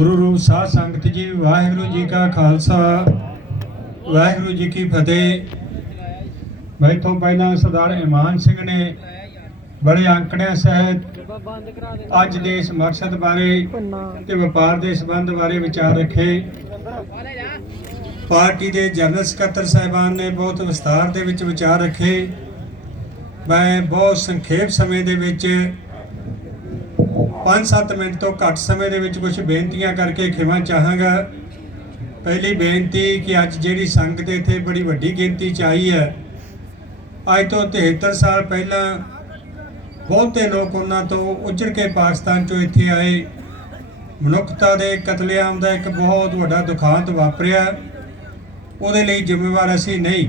ਗੁਰੂ ਰੂਪ ਸਾਧ ਸੰਗਤ ਜੀ, ਵਾਹਿਗੁਰੂ ਜੀ ਕਾ ਖਾਲਸਾ, ਵਾਹਿਗੁਰੂ ਜੀ ਕੀ ਫਤਿਹ। ਮੈਂ ਮੈਥੋਂ ਪਹਿਲਾਂ ਸਰਦਾਰ ਇਮਾਨ ਸਿੰਘ ਨੇ ਬੜੇ ਅੰਕੜਿਆਂ ਸਹਿਤ ਅੱਜ ਦੇ ਇਸ ਮਕਸਦ ਬਾਰੇ ਤੇ ਵਪਾਰ ਦੇ ਸੰਬੰਧ ਬਾਰੇ ਵਿਚਾਰ ਰੱਖੇ। ਪਾਰਟੀ ਦੇ ਜਨਰਲ ਸਕੱਤਰ ਸਾਹਿਬਾਨ ਨੇ ਬਹੁਤ ਵਿਸਤਾਰ ਦੇ ਵਿੱਚ ਵਿਚਾਰ ਰੱਖੇ। ਮੈਂ ਬਹੁਤ ਸੰਖੇਪ ਸਮੇਂ ਦੇ ਵਿੱਚ 5-7 ਮਿੰਟ ਤੋਂ ਘੱਟ ਸਮੇਂ ਦੇ ਵਿੱਚ ਕੁਝ ਬੇਨਤੀਆਂ ਕਰਕੇ ਖਿਮਾ ਚਾਹਾਂਗਾ। ਪਹਿਲੀ ਬੇਨਤੀ ਕਿ ਅੱਜ ਜਿਹੜੀ ਸੰਗਤ ਇੱਥੇ ਬੜੀ ਵੱਡੀ ਗਿਣਤੀ ਚ ਆਈ ਹੈ। ਅੱਜ ਤੋਂ 73 ਸਾਲ ਪਹਿਲਾਂ ਬਹੁਤੇ ਲੋਕ ਉਹਨਾਂ ਤੋਂ ਉੱਜੜ ਕੇ ਪਾਕਿਸਤਾਨ ਚੋਂ ਇੱਥੇ ਆਏ। ਮਨੁੱਖਤਾ ਦੇ ਕਤਲੇਆਮ ਦਾ ਇੱਕ ਬਹੁਤ ਵੱਡਾ ਦੁਖਾਂਤ ਵਾਪਰਿਆ। ਉਹਦੇ ਲਈ ਜ਼ਿੰਮੇਵਾਰ ਅਸੀਂ ਨਹੀਂ।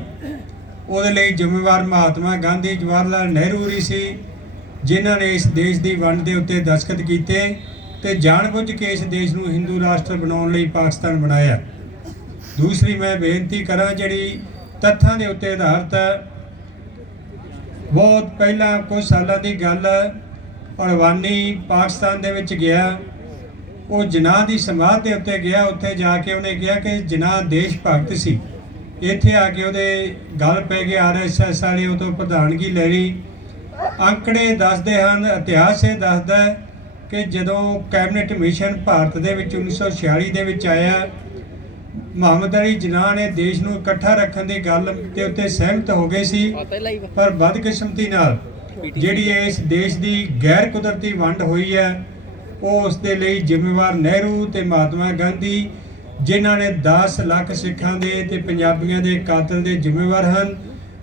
ਉਹਦੇ ਲਈ ਜ਼ਿੰਮੇਵਾਰ ਮਹਾਤਮਾ ਗਾਂਧੀ ਜਵਾਹਰ ਲਾਲ ਨਹਿਰੂ ਹੀ ਸੀ। ਜਿਨ੍ਹਾਂ ਨੇ ਇਸ ਦੇਸ਼ ਦੀ ਵੰਡ ਦੇ ਉੱਤੇ ਦਸਖਤ ਕੀਤੇ ਤੇ ਜਾਣਬੁੱਝ ਕੇ ਇਸ ਦੇਸ਼ ਨੂੰ ਹਿੰਦੂ ਰਾਸ਼ਟਰ ਬਣਾਉਣ ਲਈ ਪਾਕਿਸਤਾਨ ਬਣਾਇਆ। ਦੂਸਰੀ ਮੈਂ ਬੇਨਤੀ ਕਰਾਂ, ਜਿਹੜੀ ਤੱਥਾਂ ਦੇ ਉੱਤੇ ਆਧਾਰਿਤ ਹੈ, ਬਹੁਤ ਪਹਿਲਾਂ ਕੁਝ ਸਾਲਾਂ ਦੀ ਗੱਲ ਹੈ ਅੜਵਾਨੀ ਪਾਕਿਸਤਾਨ ਦੇ ਵਿੱਚ ਗਿਆ। ਉਹ ਜਨਾਹ ਦੀ ਸਮਾਧ ਦੇ ਉੱਤੇ ਗਿਆ, ਉੱਥੇ ਜਾ ਕੇ ਉਹਨੇ ਕਿਹਾ ਕਿ ਜਨਾਹ ਦੇਸ਼ ਭਗਤ ਸੀ। ਇੱਥੇ ਆ ਕੇ ਉਹਦੇ ਗੱਲ ਪੈ ਗਏ ਆਰਐਸਐਸ ਵਾਲੇ ਉਹ ਤੋਂ ਪ੍ਰਧਾਨਗੀ ਲੈ ਲਈ। ਅੰਕੜੇ ਦੱਸਦੇ ਹਨ, ਇਤਿਹਾਸ ਇਹ ਦੱਸਦਾ ਹੈ ਕਿ ਜਦੋਂ ਕੈਬਨਿਟ ਮਿਸ਼ਨ ਭਾਰਤ ਦੇ ਵਿੱਚ 1946 ਦੇ ਵਿੱਚ ਆਇਆ, ਮੁਹੰਮਦ ਅਲੀ ਜਿਨਾਹ ਨੇ ਦੇਸ਼ ਨੂੰ ਇਕੱਠਾ ਰੱਖਣ ਦੀ ਗੱਲ ਦੇ ਉੱਤੇ ਸਹਿਮਤ ਹੋ ਗਏ ਸੀ, ਪਰ ਬਦਕਿਸਮਤੀ ਨਾਲ ਜਿਹੜੀ ਇਸ ਦੇਸ਼ ਦੀ ਗੈਰ ਕੁਦਰਤੀ ਵੰਡ ਹੋਈ ਹੈ, ਉਹ ਉਸ ਦੇ ਲਈ ਜ਼ਿੰਮੇਵਾਰ ਨਹਿਰੂ ਤੇ ਮਹਾਤਮਾ ਗਾਂਧੀ, ਜਿਨ੍ਹਾਂ ਨੇ 10 ਲੱਖ ਸਿੱਖਾਂ ਦੇ ਤੇ ਪੰਜਾਬੀਆਂ ਦੇ ਕਾਤਲ ਦੇ ਜ਼ਿੰਮੇਵਾਰ ਹਨ।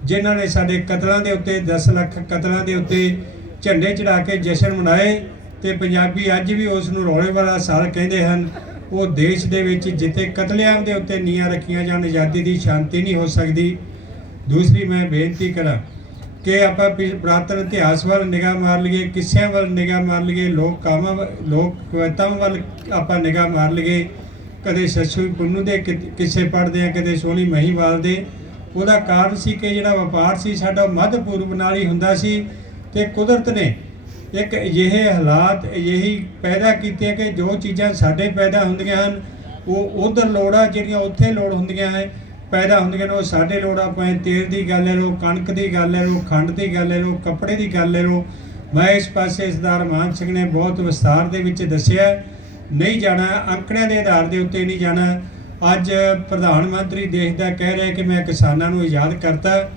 ਜਿਨ੍ਹਾਂ ਨੇ ਸਾਡੇ ਕਤਲਾਂ ਦੇ ਉੱਤੇ 10 ਲੱਖ ਕਤਲਾਂ ਦੇ ਉੱਤੇ ਝੰਡੇ ਚੜਾ ਕੇ ਜਸ਼ਨ ਮਨਾਏ ਤੇ ਪੰਜਾਬੀ ਅੱਜ ਵੀ ਉਸ ਨੂੰ ਰੌਲੇ ਵਾਲਾ ਸਾਲ ਕਹਿੰਦੇ ਹਨ। ਉਹ ਦੇਸ਼ ਦੇ ਵਿੱਚ ਜਿੱਥੇ ਕਤਲੇਆਮ ਦੇ ਉੱਤੇ ਨੀਆਂ ਰੱਖੀਆਂ ਜਾਣ, ਆਜ਼ਾਦੀ ਦੀ ਸ਼ਾਂਤੀ ਨਹੀਂ ਹੋ ਸਕਦੀ। ਦੂਸਰੀ ਮੈਂ ਬੇਨਤੀ ਕਰਾਂ ਕਿ ਆਪਾਂ ਪਿ- ਪੁਰਾਤਨ ਇਤਿਹਾਸ ਵੱਲ ਨਿਗਾਹ ਮਾਰ ਲਈਏ, ਕਿੱਸਿਆਂ ਵੱਲ ਨਿਗਾਹ ਮਾਰ ਲਈਏ, ਲੋਕ ਕਾਮਾਂ ਵੱਲ- ਲੋਕ ਕਵਿਤਾਵਾਂ ਵੱਲ ਆਪਾਂ ਨਿਗਾਹ ਮਾਰ ਲਈਏ। ਕਦੇ ਸੱਸੂ ਪੁੰਨੂ ਦੇ ਕਿ- ਕਿੱਸੇ ਪੜ੍ਹਦੇ ਆ, ਕਦੇ ਸੋਹਣੀ ਮਹੀਵਾਲ ਦੇ। ਉਹਦਾ ਕਾਰਨ ਸੀ ਕਿ ਜਿਹੜਾ ਵਪਾਰ ਸੀ, ਸਾਡਾ ਮੱਧ ਪੂਰਬ ਨਾਲ ਹੀ ਹੁੰਦਾ ਸੀ ਤੇ ਕੁਦਰਤ ਨੇ ਇੱਕ ਅਜਿਹੇ ਹਾਲਾਤ, ਅਜਿਹੀ ਪੈਦਾ ਕੀਤੇ ਕਿ ਜੋ ਚੀਜ਼ਾਂ ਸਾਡੇ ਪੈਦਾ ਹੁੰਦੀਆਂ ਹਨ, ਉਹ ਉਧਰ ਲੋੜਾਂ ਜਿਹੜੀਆਂ ਉੱਥੇ ਲੋੜ ਹੁੰਦੀਆਂ ਹੈ, ਪੈਦਾ ਹੁੰਦੀਆਂ ਨੇ, ਉਹ ਸਾਡੇ ਲੋੜਾਂ ਭਾਵੇਂ ਤੇਲ ਦੀ ਗੱਲ ਲੈ ਲਓ, ਕਣਕ ਦੀ ਗੱਲ ਲੈ ਲਓ, ਖੰਡ ਦੀ ਗੱਲ ਲੈ ਲਓ, ਕੱਪੜੇ ਦੀ ਗੱਲ ਲੈ ਲਓ। ਮੈਂ ਇਸ ਪਾਸੇ ਸਰਦਾਰ ਮਾਨ ਸਿੰਘ ਨੇ ਬਹੁਤ ਵਿਸਤਾਰ ਦੇ ਵਿੱਚ ਦੱਸਿਆ, ਨਹੀਂ ਜਾਣਾ, ਅੰਕੜਿਆਂ ਦੇ ਆਧਾਰ ਦੇ ਉੱਤੇ ਨਹੀਂ ਜਾਣਾ। ਅੱਜ ਪ੍ਰਧਾਨ ਮੰਤਰੀ ਦੇਸ਼ ਦਾ ਕਹਿ ਰਿਹਾ ਕਿ ਮੈਂ ਕਿਸਾਨਾਂ ਨੂੰ ਆਜ਼ਾਦ ਕਰਤਾ।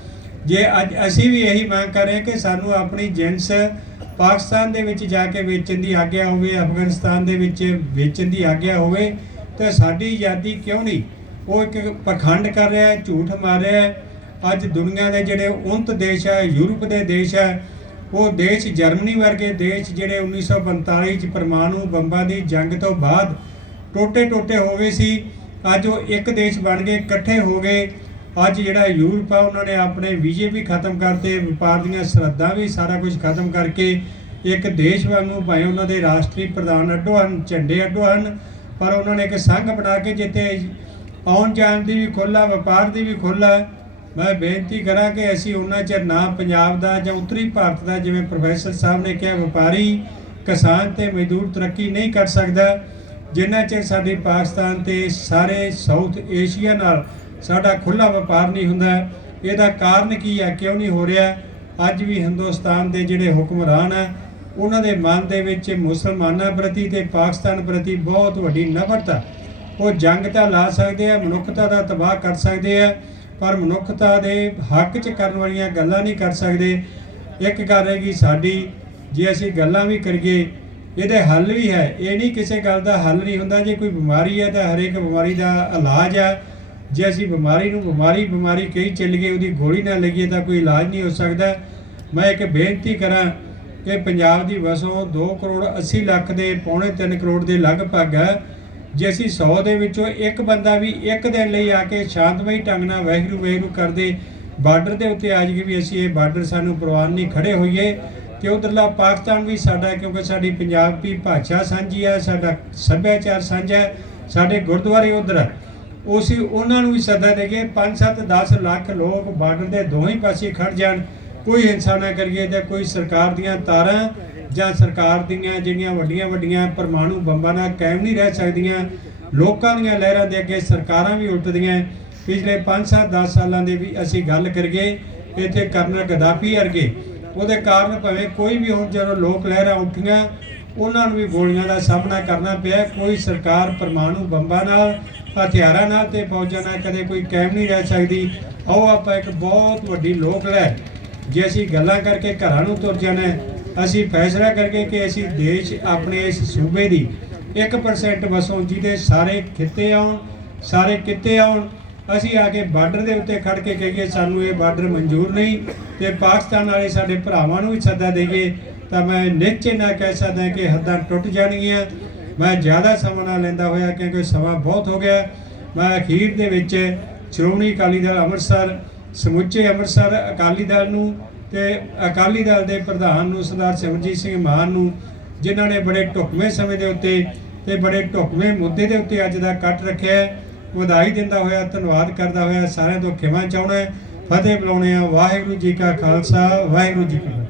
ਜੇ ਅੱਜ ਅਸੀਂ ਵੀ ਇਹੀ ਮੰਗ ਕਰ ਰਹੇ ਕਿ ਸਾਨੂੰ ਆਪਣੀ ਜਿੰਸ ਪਾਕਿਸਤਾਨ ਦੇ ਵਿੱਚ ਜਾ ਕੇ ਵੇਚਣ ਦੀ ਆਗਿਆ ਹੋਵੇ, ਅਫਗਾਨਿਸਤਾਨ ਦੇ ਵਿੱਚ ਵੇਚਣ ਦੀ ਆਗਿਆ ਹੋਵੇ, ਤਾਂ ਸਾਡੀ ਆਜ਼ਾਦੀ ਕਿਉਂ ਨਹੀਂ? ਉਹ ਇੱਕ ਪਖੰਡ ਕਰ ਰਿਹਾ ਹੈ, ਝੂਠ ਮਾਰ ਰਿਹਾ ਹੈ। ਅੱਜ ਦੁਨੀਆ ਦੇ ਜਿਹੜੇ ਉન્નਤ ਦੇਸ਼ ਹੈ, ਯੂਰਪ ਦੇ ਦੇਸ਼ ਹੈ, ਉਹ ਦੇਸ਼ ਜਰਮਨੀ ਵਰਗੇ ਦੇਸ਼ ਜਿਹੜੇ 1945 ਚ ਪਰਮਾਣੂ ਬੰਬਾਂ ਦੀ ਜੰਗ ਤੋਂ ਬਾਅਦ ਟੋਟੇ ਟੋਟੇ ਹੋ ਗਏ ਸੀ। ਅੱਜ ਉਹ ਇੱਕ ਦੇਸ਼ ਬਣ ਗਏ, ਇਕੱਠੇ ਹੋ ਗਏ। ਅੱਜ ਜਿਹੜਾ ਯੂਰਪ ਆ, ਉਹਨਾਂ ਨੇ ਆਪਣੇ ਵੀਜ਼ੇ ਵੀ ਖਤਮ ਕਰਤੇ, ਵਪਾਰ ਦੀਆਂ ਸਰਹੱਦਾਂ ਵੀ ਸਾਰਾ ਕੁਝ ਖਤਮ ਕਰਕੇ ਇੱਕ ਦੇਸ਼ ਵਾਂਗੂ ਭਾਵੇਂ ਉਹਨਾਂ ਦੇ ਰਾਸ਼ਟਰੀ ਪ੍ਰਧਾਨ ਅੱਡੋ ਹਨ, ਝੰਡੇ ਅੱਡੋ ਹਨ, ਪਰ ਉਹਨਾਂ ਨੇ ਇੱਕ ਸੰਘ ਬਣਾ ਕੇ ਜਿੱਥੇ ਆਉਣ ਜਾਣ ਦੀ ਵੀ ਖੁੱਲ੍ਹਾ ਵਪਾਰ ਦੀ ਵੀ ਖੁੱਲ੍ਹਾ ਮੈਂ ਬੇਨਤੀ ਕਰਾਂ ਕਿ ਅਸੀਂ ਉਹਨਾਂ ਚਿਰ ਨਾ ਪੰਜਾਬ ਦਾ ਜਾਂ ਉੱਤਰੀ ਭਾਰਤ ਦਾ, ਜਿਵੇਂ ਪ੍ਰੋਫੈਸਰ ਸਾਹਿਬ ਨੇ ਕਿਹਾ, ਵਪਾਰੀ ਕਿਸਾਨ ਤੇ ਮਜ਼ਦੂਰ ਤਰੱਕੀ ਨਹੀਂ ਕਰ ਸਕਦਾ। ਜਿੰਨਾ 'ਚ ਸਾਡੇ ਪਾਕਿਸਤਾਨ ਤੇ ਸਾਰੇ ਸਾਊਥ ਏਸ਼ੀਆ ਨਾਲ ਸਾਡਾ ਖੁੱਲਾ ਵਪਾਰ ਨਹੀਂ ਹੁੰਦਾ, ਇਹਦਾ ਕਾਰਨ ਕੀ ਹੈ, ਕਿਉਂ ਨਹੀਂ ਹੋ ਰਿਹਾ? ਅੱਜ ਵੀ ਹਿੰਦੁਸਤਾਨ ਦੇ ਜਿਹੜੇ ਹੁਕਮਰਾਨ ਆ ਉਹਨਾਂ ਦੇ ਮਨ ਦੇ ਵਿੱਚ ਮੁਸਲਮਾਨਾਂ ਪ੍ਰਤੀ ਤੇ ਪਾਕਿਸਤਾਨ ਪ੍ਰਤੀ ਬਹੁਤ ਵੱਡੀ ਨਫ਼ਰਤ ਆ ਉਹ ਜੰਗ ਤਾਂ ਲਾ ਸਕਦੇ ਆ, ਮਨੁੱਖਤਾ ਦਾ ਤਬਾਹ ਕਰ ਸਕਦੇ ਆ, ਪਰ ਮਨੁੱਖਤਾ ਦੇ ਹੱਕ 'ਚ ਕਰਨ ਵਾਲੀਆਂ ਗੱਲਾਂ ਨਹੀਂ ਕਰ ਸਕਦੇ। ਇੱਕ ਗੱਲ ਹੈਗੀ ਸਾਡੀ, ਜੇ ਅਸੀਂ ਗੱਲਾਂ ਵੀ ਕਰੀਏ ਇਹਦੇ ਹੱਲ ਵੀ ਹੈ। ਇਹ ਨਹੀਂ ਕਿਸੇ ਗੱਲ ਦਾ ਹੱਲ ਨਹੀਂ ਹੁੰਦਾ। ਜੇ ਕੋਈ ਬਿਮਾਰੀ ਹੈ ਤਾਂ ਹਰੇਕ ਬਿਮਾਰੀ ਦਾ ਇਲਾਜ ਹੈ। ਜੇ ਅਸੀਂ ਬਿਮਾਰੀ ਨੂੰ ਬਿਮਾਰੀ ਬਿਮਾਰੀ ਕਹੀ ਚੱਲ ਗਏ, ਉਹਦੀ ਗੋਲੀ ਨਾ ਲਈਏ ਤਾਂ ਕੋਈ ਇਲਾਜ ਨਹੀਂ ਹੋ ਸਕਦਾ। ਮੈਂ ਇੱਕ ਬੇਨਤੀ ਕਰਾਂ ਕਿ ਪੰਜਾਬ ਦੀ ਵਸੋਂ 2 ਕਰੋੜ 80 ਲੱਖ ਦੇ, ਪੌਣੇ 3 ਕਰੋੜ ਦੇ ਲਗਭਗ ਹੈ। ਜੇ ਅਸੀਂ 100 ਦੇ ਵਿੱਚੋਂ ਇੱਕ ਬੰਦਾ ਵੀ ਇੱਕ ਦਿਨ ਲਈ ਆ ਕੇ ਸ਼ਾਂਤਮਈ ਢੰਗ ਨਾਲ ਵਾਹਿਗੁਰੂ ਵਾਹਿਗੁਰੂ ਕਰਦੇ, ਬਾਰਡਰ ਦੇ ਉੱਤੇ ਆ ਜਾਈਏ ਵੀ ਅਸੀਂ ਇਹ ਬਾਰਡਰ ਸਾਨੂੰ ਪ੍ਰਵਾਨ ਨਹੀਂ ਖੜੇ ਹੋਈਏ ਤੇ ਉਧਰਲਾ ਪਾਕਿਸਤਾਨ ਵੀ ਸਾਡਾ, ਕਿਉਂਕਿ ਸਾਡੀ ਪੰਜਾਬੀ ਭਾਸ਼ਾ ਸਾਂਝੀ ਹੈ, ਸਾਡਾ ਸੱਭਿਆਚਾਰ ਸਾਂਝਾ ਹੈ, ਸਾਡੇ ਗੁਰਦੁਆਰੇ ਉਧਰ ਹੈ ਉਸੇ ਉਹਨਾਂ ਨੂੰ ਵੀ ਸੱਦਾ ਦੇ ਕੇ 5 7 10 ਲੱਖ ਲੋਕ ਬਾਰਡਰ ਦੇ ਦੋਵੇਂ ਪਾਸੇ ਖੜ ਜਾਣ। ਕੋਈ ਹਿੰਸਾ ਨਾ ਕਰੀਏ ਤੇ ਕੋਈ ਸਰਕਾਰ ਦੀਆਂ ਤਾਰਾਂ ਜਾਂ ਸਰਕਾਰ ਦੀਆਂ ਜਿਹੜੀਆਂ ਵੱਡੀਆਂ ਵੱਡੀਆਂ ਪਰਮਾਣੂ ਬੰਬਾਂ ਨਾਲ ਕਾਇਮ ਨਹੀਂ ਰਹਿ ਸਕਦੀਆਂ, ਲੋਕਾਂ ਦੀਆਂ ਲਹਿਰਾਂ ਦੇ ਅੱਗੇ ਸਰਕਾਰਾਂ ਵੀ ਉਲਟਦੀਆਂ। ਪਿਛਲੇ 5-7 10 ਸਾਲਾਂ ਦੇ ਵੀ ਅਸੀਂ ਗੱਲ ਕਰੀਏ, ਇੱਥੇ ਕਰਨਲ ਗਦਾਫੀ ਵਰਗੇ ਉਹਦੇ ਕਾਰਨ ਭਾਵੇਂ ਕੋਈ ਵੀ ਹੁਣ ਜਦੋਂ ਲੋਕ ਲਹਿਰਾਂ ਉੱਠੀਆਂ, ਉਹਨਾਂ ਨੂੰ ਵੀ ਗੋਲੀਆਂ ਦਾ ਸਾਹਮਣਾ ਕਰਨਾ ਪਿਆ। ਕੋਈ ਸਰਕਾਰ ਪਰਮਾਣੂ ਬੰਬਾਂ ਨਾਲ, ਹਥਿਆਰਾਂ ਨਾਲ ਤੇ ਫੌਜਾਂ ਨਾਲ ਕਦੇ ਕੋਈ ਕਾਇਮ ਨਹੀਂ ਰਹਿ ਸਕਦੀ। ਆਓ ਆਪਾਂ ਇੱਕ ਬਹੁਤ ਵੱਡੀ ਲੋਕ ਲਹਿਰ, ਜੇ ਅਸੀਂ ਗੱਲਾਂ ਕਰਕੇ ਘਰਾਂ ਨੂੰ ਤੁਰ ਜਾਣਾ ਅਸੀਂ ਫੈਸਲਾ ਕਰਕੇ ਕਿ ਅਸੀਂ ਦੇਸ਼ ਆਪਣੇ ਇਸ ਸੂਬੇ ਦੀ 1% ਵਸੋਂ ਜਿਹਦੇ ਸਾਰੇ ਖਿੱਤੇ ਆਉਣ, ਸਾਰੇ ਕਿੱਤੇ ਆਉਣ ਅਸੀਂ ਆ ਕੇ ਬਾਰਡਰ ਦੇ ਉੱਤੇ ਖੜ ਕੇ ਕਹੀਏ, ਸਾਨੂੰ ਇਹ ਬਾਰਡਰ ਮਨਜ਼ੂਰ ਨਹੀਂ ਤੇ ਪਾਕਿਸਤਾਨ ਵਾਲੇ ਸਾਡੇ ਭਰਾਵਾਂ ਨੂੰ ਵੀ ਸੱਦਾ ਦੇਈਏ। ਤਾਂ ਮੈਂ ਨਿਸ਼ਚੈ ਨਾ ਕਹਿ ਸਕਦਾ ਕਿ ਹੱਦਾਂ ਟੁੱਟ ਜਾਣਗੀਆਂ। ਮੈਂ ਜ਼ਿਆਦਾ ਸਮਾਂ ਨਾ ਲੈਂਦਾ ਹੋਇਆ ਕਿਉਂਕਿ ਸਮਾਂ ਬਹੁਤ ਹੋ ਗਿਆ। ਮੈਂ ਅਖੀਰ ਦੇ ਵਿੱਚ ਸ਼੍ਰੋਮਣੀ ਅਕਾਲੀ ਦਲ ਅੰਮ੍ਰਿਤਸਰ, ਸਮੁੱਚੇ ਅੰਮ੍ਰਿਤਸਰ ਅਕਾਲੀ ਦਲ ਨੂੰ ਤੇ ਅਕਾਲੀ ਦਲ ਦੇ ਪ੍ਰਧਾਨ ਨੂੰ ਸਰਦਾਰ ਸਿਮਰਜੀਤ ਸਿੰਘ ਮਾਨ ਨੂੰ, ਜਿਨ੍ਹਾਂ ਨੇ ਬੜੇ ਢੁਕਵੇਂ ਸਮੇਂ ਦੇ ਉੱਤੇ ਤੇ ਬੜੇ ਢੁਕਵੇਂ ਮੁੱਦੇ ਦੇ ਉੱਤੇ ਅੱਜ ਦਾ ਕੱਟ ਰੱਖਿਆ ਵਧਾਈ ਦਿੰਦਾ ਹੋਇਆ, ਧੰਨਵਾਦ ਕਰਦਾ ਹੋਇਆ, ਸਾਰਿਆਂ ਤੋਂ ਖਿਮਾ ਚਾਹੁੰਦਾ ਫਤਿਹ ਬੁਲਾਉਣੇ ਆ ਵਾਹਿਗੁਰੂ ਜੀ ਕਾ ਖਾਲਸਾ, ਵਾਹਿਗੁਰੂ ਜੀ ਕੀ